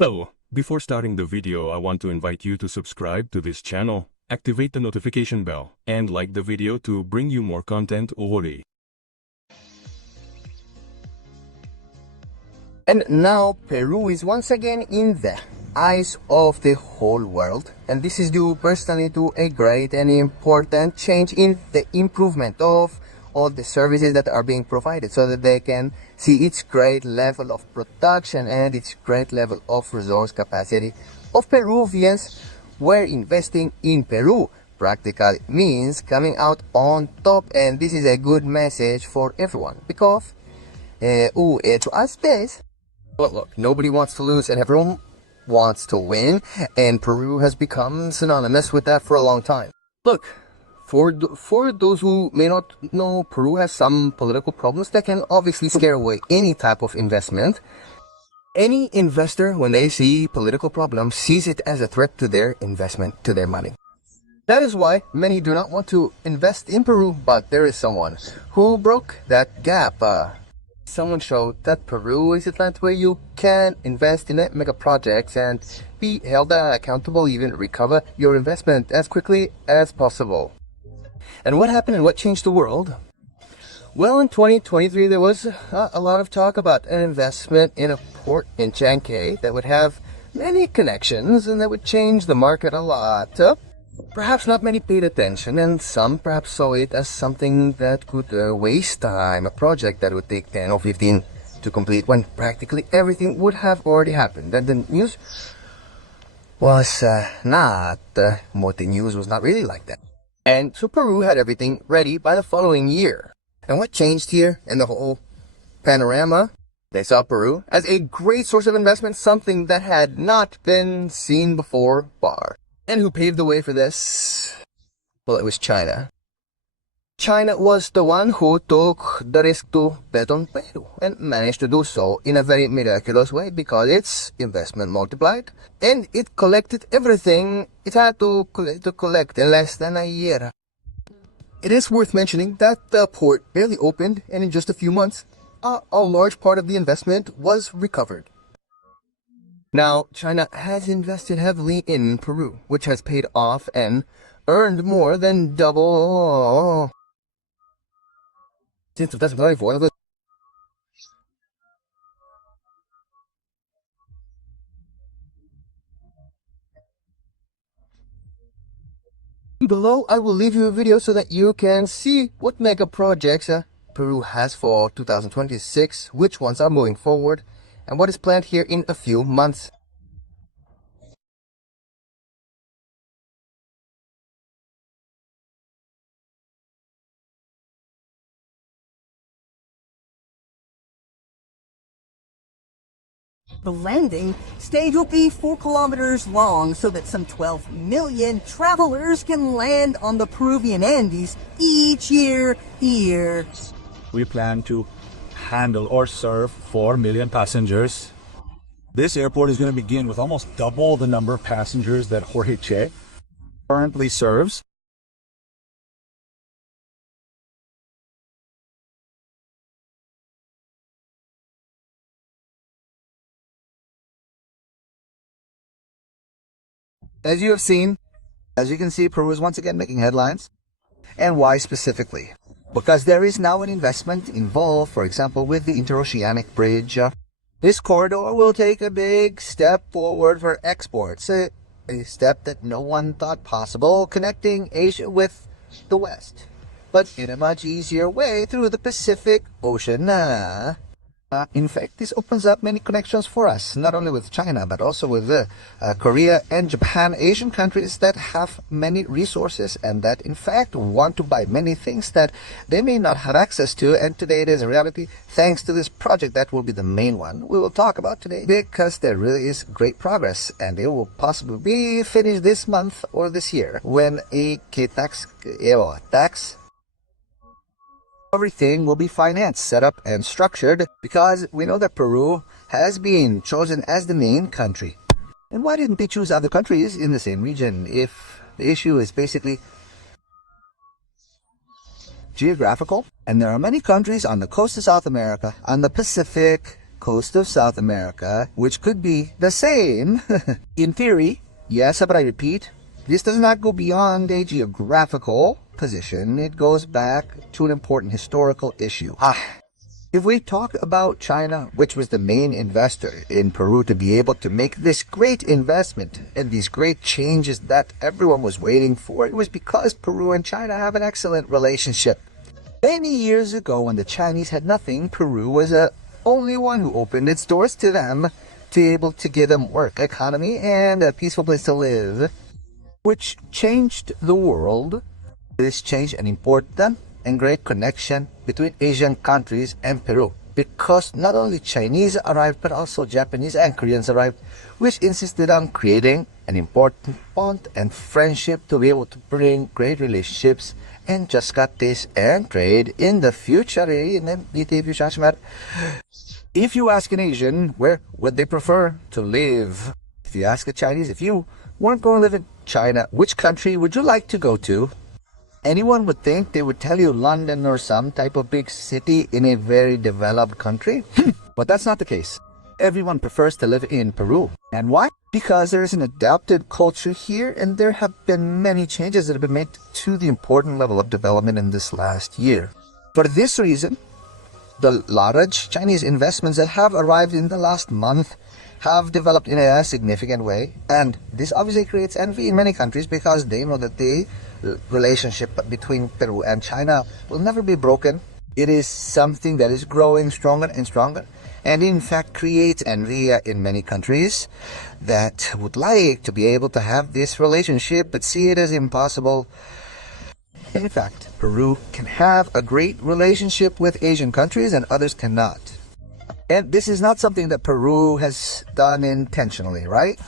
Hello, before starting the video, I want to invite you to subscribe to this channel, activate the notification bell, and like the video to bring you more content already. And now Peru is once again in the eyes of the whole world, and this is due personally to a great and important change in the improvement of all the services that are being provided, so that they can see its great level of production and its great level of resource capacity of Peruvians were investing in Peru. Practically means coming out on top, and this is a good message for everyone because hecho a space. But look, nobody wants to lose and everyone wants to win, and Peru has become synonymous with that for a long time. Look, for those who may not know, Peru has some political problems that can obviously scare away any type of investment. Any investor, when they see political problems, sees it as a threat to their investment, to their money. That is why many do not want to invest in Peru, but there is someone who broke that gap. Someone showed that Peru is a land where you can invest in mega projects and be held accountable, even recover your investment as quickly as possible. And what happened and what changed the world? Well, in 2023 there was a lot of talk about an investment in a port in Chankay that would have many connections and that would change the market a lot. Perhaps not many paid attention, and some perhaps saw it as something that could waste time, a project that would take 10 or 15 to complete when practically everything would have already happened. And the news was the news was not really like that. And so Peru had everything ready by the following year. And what changed here in the whole panorama? They saw Peru as a great source of investment, something that had not been seen before. And who paved the way for this? Well, it was China. China was the one who took the risk to bet on Peru and managed to do so in a very miraculous way because its investment multiplied and it collected everything it had to collect in less than a year. It is worth mentioning that the port barely opened, and in just a few months, a large part of the investment was recovered. Now, China has invested heavily in Peru, which has paid off and earned more than double. Below, I will leave you a video so that you can see what mega projects Peru has for 2026, which ones are moving forward, and what is planned here in a few months. The landing stage will be 4 kilometers long so that some 12 million travelers can land on the Peruvian Andes each year here. We plan to handle or serve 4 million passengers. This airport is going to begin with almost double the number of passengers that Jorge Che currently serves. As you have seen, as you can see, Peru is once again making headlines. And why specifically? Because there is now an investment involved, for example, with the interoceanic bridge. This corridor will take a big step forward for exports, a step that no one thought possible, connecting Asia with the West, but in a much easier way through the Pacific Ocean. In fact, this opens up many connections for us, not only with China, but also with Korea and Japan, Asian countries that have many resources and that, in fact, want to buy many things that they may not have access to. And today it is a reality thanks to this project that will be the main one we will talk about today, because there really is great progress, and it will possibly be finished this month or this year when a tax everything will be financed, set up, and structured, because we know that Peru has been chosen as the main country. And why didn't they choose other countries in the same region if the issue is basically geographical? And there are many countries on the coast of South America, on the Pacific, coast of South America, which could be the same in theory. Yes, but I repeat, this does not go beyond a geographical position. It goes back to an important historical issue. If we talk about China, which was the main investor in Peru to be able to make this great investment and these great changes that everyone was waiting for, it was because Peru and China have an excellent relationship. Many years ago, when the Chinese had nothing, Peru was the only one who opened its doors to them to be able to give them work, economy, and a peaceful place to live, which changed the world. This changed an important and great connection between Asian countries and Peru, because not only Chinese arrived but also Japanese and Koreans arrived, which insisted on creating an important bond and friendship to be able to bring great relationships and just got this and trade in the future. If you ask an Asian where would they prefer to live, if you ask a Chinese, if you weren't going to live in China, which country would you like to go to? Anyone would think they would tell you London or some type of big city in a very developed country. But that's not the case. Everyone prefers to live in Peru. And why? Because there is an adapted culture here, and there have been many changes that have been made to the important level of development in this last year. For this reason, the large Chinese investments that have arrived in the last month have developed in a significant way, and this obviously creates envy in many countries because they know that the relationship between Peru and China will never be broken. It is something that is growing stronger and stronger, and in fact creates envy in many countries that would like to be able to have this relationship but see it as impossible. In fact, Peru can have a great relationship with Asian countries and others cannot. And this is not something that Peru has done intentionally, right?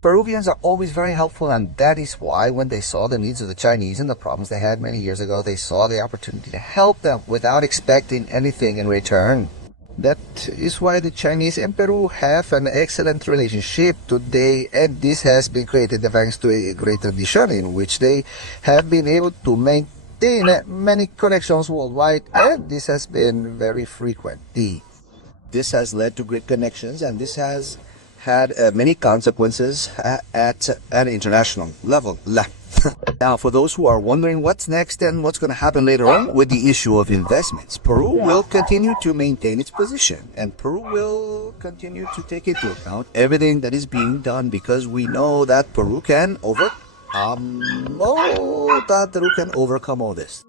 Peruvians are always very helpful, and that is why when they saw the needs of the Chinese and the problems they had many years ago, they saw the opportunity to help them without expecting anything in return. That is why the Chinese and Peru have an excellent relationship today, and this has been created thanks to a great tradition in which they have been able to maintain many connections worldwide, and this has been very frequent. This has led to great connections, and this has had many consequences at an international level. Now, for those who are wondering what's next and what's going to happen later on with the issue of investments, Peru will continue to maintain its position, and Peru will continue to take into account everything that is being done, because we know that Peru can overcome all this.